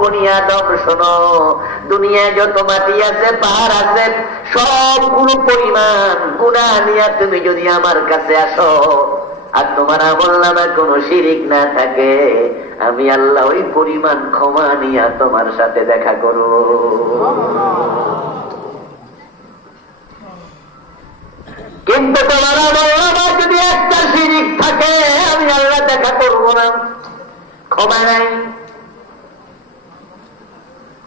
বনি আদম শোনো, দুনিয়ায় যত মাটি আছে পাহাড় আছে সবগুলো পরিমাণ গুনাহ নিয়ে তুমি যদি আমার কাছে আসো আর তোমার আমলনামায় কোনো শিরিক না থাকে, আমি আল্লাহ ওই পরিমাণ ক্ষমা নিয়ে তোমার সাথে দেখা করব। কিন্তু তোমার আমলনামায় যদি একটা শিরিক থাকে আমি আল্লাহ দেখা করব না, ক্ষমা নাই।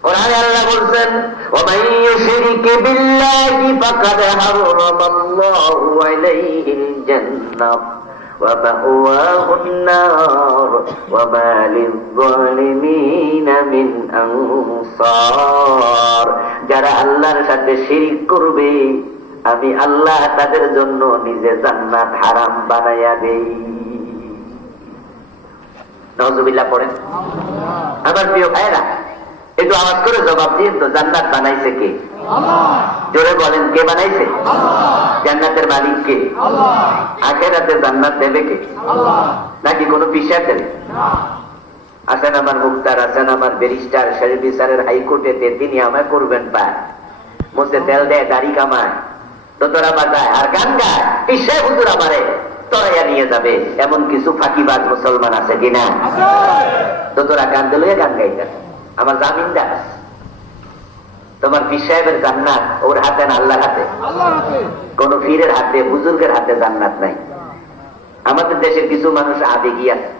কোরআনে আল্লাহ বলছেন ওয়ামান ইউশরিক বিল্লাহি ফাকাদ হারামাল্লাহু আলাইহিল জান্নাহ ওয়া মাওয়াহুন নার ওয়া মা লিয-যালিমিনা মিন আনসার। যারা আল্লাহর সাথে শিরক করবে আমি আল্লাহ তাদের জন্য নিজে জান্নাত হারাম বানাইয়া দেই। নাউযুবিল্লাহ পড়েন। আমার প্রিয় ভাইরা একটু আওয়াজ করে জবাব দিন তো, জান্নাত বানাইছে কে? আল্লাহ। জোরে বলেন, কে বানাইছে? আল্লাহ। জান্নাতের মালিক কে? আল্লাহ। আখিরাতে জান্নাত দেবে কে? আল্লাহ। নাকি কোনো পিসাব দেবে? না। আছেন আমার মুক্তার, আছেন আমার ব্যারিস্টার, শরীফ বিচারের হাইকোর্টেতে, তিনি আমায় করবেন পায়, মুখে তেল দেয়, দাড়ি কামায়, তোতরা বাজায় আর গান গায়, পিসাব হুজুর আমারে তরাইয়া নিয়ে যাবে, এমন কিছু ফাঁকিবাজ মুসলমান আছে কিনা? তোতরা গান দিল গান গাইতেছে, আমার জামিনদার। তোমার পীর সাহেবের জান্নাত ওর হাতে না আল্লাহর হাতে? কোন পীরের হাতে, বুজুর্গের হাতে জান্নাত নাই। আমাদের দেশের কিছু মানুষ আবেগী আছে,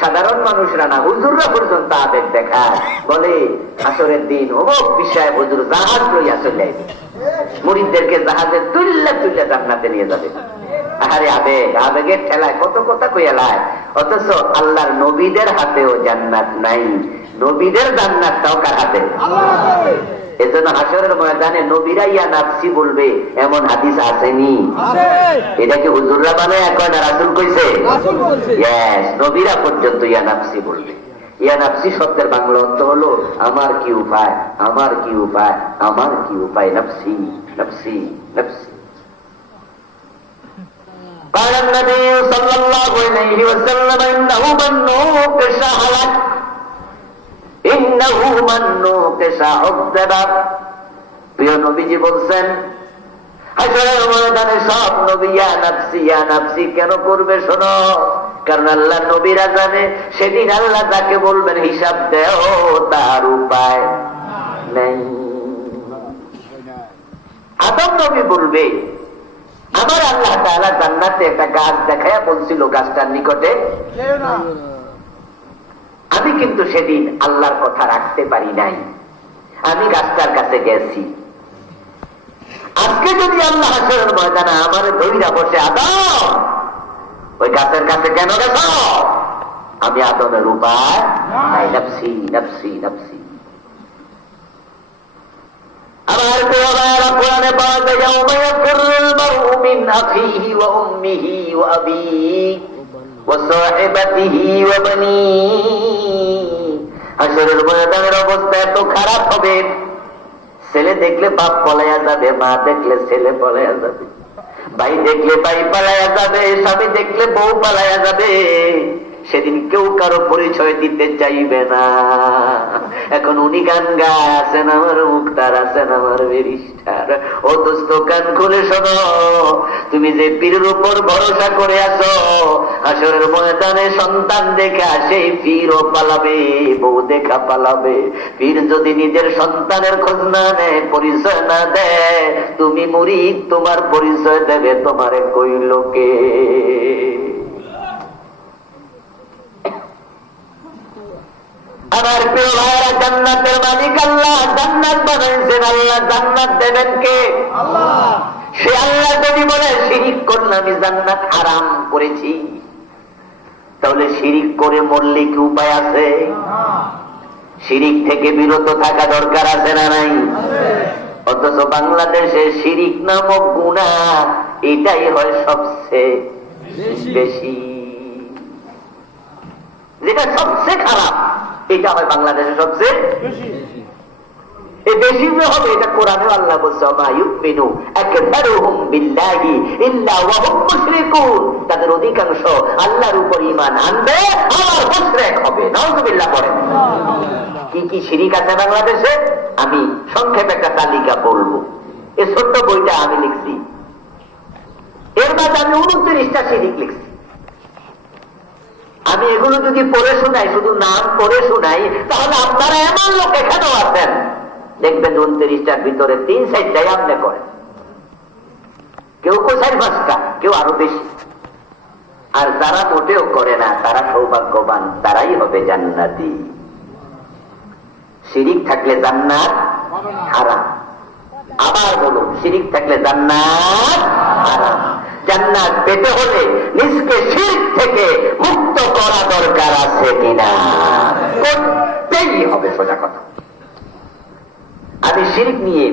সাধারণ মানুষরা না, হুজুররা পর্যন্ত আবেগ দেখায়, বলে আসরের দিন অমুক পীর সাহেব হুজুর জাহাজ লইয়া চলে আসবে, মুরিদদেরকে জাহাজে তুল্লা তুল্লা জান্নাতে নিয়ে যাবে। আরে আবেগ, আবেগের ঠেলায় কত কথা কইয়ালায়, অথচ আল্লাহর নবীদের হাতেও জান্নাত নাই। নবীদের জান্নাতটাও কার হাতে? আল্লাহর। এজন্য হাশরের ময়দানে নবীরা ইয়া নাফসি বলবে, এমন হাদিস আসেনি? আছে। এটা কি হুজুররা বানায় কয় না রাসূল কইছে? রাসূল বলছে। ইয়েস, নবীরা পর্যন্ত ইয়া নাফসি বলবে। ইয়া নাফসি শব্দের বাংলা অর্থ হলো আমার কি উপায়, আমার কি উপায়, আমার কি উপায়, নাফসি নাফসি নাফসি। قال النبي صلى الله عليه وسلم إنه من نوقش هلك إنه من نوقش عذب। প্রিয় নবীজি বলছেন হাশরের ময়দানে সব নবী ইয়া নাফসি ইয়া নাফসি কেন করবে শোনো, কারণ আল্লাহ নবীরা জানে সেদিন আল্লাহ তাকে বলবেন হিসাব দেও, তার উপায় নেই। আদম নবী বলবে আমার আল্লাহ তাআলা জান্নাতে একটা গাছ দেখায়া বলছিল গাছটার নিকটে, আমি কিন্তু সেদিন আল্লাহর কথা রাখতে পারি নাই, আমি গাছটার কাছে গেছি। আজকে যদি আল্লাহ হাশরের ময়দানে আমারে ধইরা বসে আদম ওই গাছের কাছে কেন গেছ, আমি আদমের উপায় নাই, নাফসি নাফসি নাফসি। আমার কোরআনে পাওয়া যায় ইয়াউমা ইয়াফিরুল মারউ মিন আখিহি ওয়া উম্মিহি ওয়া আবিহি ওয়া সাহিবাতিহি ওয়া বানিহি। হাশরের ময়দানের অবস্থা এত খারাপ হবে, ছেলে দেখলে বাপ পলাইয়া যাবে, মা দেখলে ছেলে পলাইয়া যাবে, ভাই দেখলে ভাই পালাইয়া যাবে, স্বামী দেখলে বউ পালাইয়া যাবে। সেদিন কেউ কারো পরিচয় দিতে চাইবে না। এখন উনি গান গাছেন, আমার মুক্তার আছেন, আমার ব্যারিস্টার। ও দোস্ত কান খুলে শোনো, তুমি যে পীরের উপর ভরসা করে আছো, হাশরের ময়দানে সন্তান দেখা সেই পীরও পালাবে, বউ দেখা পালাবে। পীর যদি নিজের সন্তানের খোঁজ না নেয়, পরিচয় না দেয়, তুমি মুরিদ তোমার পরিচয় দেবে তোমারে কই লোকে? আমার প্রিয় ভাইরা, জান্নাতের মালিক আল্লাহ, জান্নাত বানাইছেন আল্লাহ, জান্নাত দেবেন কে? আল্লাহ। সে আল্লাহ যদি বলে শিরিক করলে আমি জান্নাত হারাম করেছি, তাহলে শিরিক করে মরলে কি উপায় আছে? শিরিক থেকে বিরত থাকা দরকার আছে না নাই? অথচ বাংলাদেশে শিরিক নামক গুনাহ এটাই হয় সবচেয়ে বেশি, যেটা সবচেয়ে খারাপ এটা হয় বাংলাদেশে সবচেয়ে বেশি হবে। এটা কোরআনে আল্লাহ বলছে মা ইউমিনু আকসারুহুম বিল্লাহি ইল্লা ওয়া হুম মুশরিকুন, তাদের অধিকাংশ আল্লাহর উপর ঈমান আনবে আর মুশরিক হবে। নাউযুবিল্লাহ পড়েন। কি শিরিক আছে বাংলাদেশে, আমি সংক্ষেপে একটা তালিকা বলবো। এই ছোট্ট বইটা আমি লিখছি, এর মাঝে আমি 29টা শিরিক লিখছি। আমি এগুলো যদি পড়ে শোনাই, শুধু নাম পড়ে শোনাই, তাহলে আপনারা এমন লোক এখানেও আছেন, দেখবেন 29টার ভিতরে 3-4টাই আপনি করেন, কেউ 4-5টা, কেউ আরো বেশি। আর যারা মোটেও করে না তারা সৌভাগ্যবান, তারাই হবে জান্নাতি। শিরিক থাকলে জান্নাত হারাম। আবার বলুন, শিরিক থাকলে জান্নাত হারাম। জান্নাত পেতে হলে নিজকে শিরক থেকে মুক্ত করা দরকার আছে কিনা, করতেই হবে, সোজা কথা। আমি শিরক নিয়ে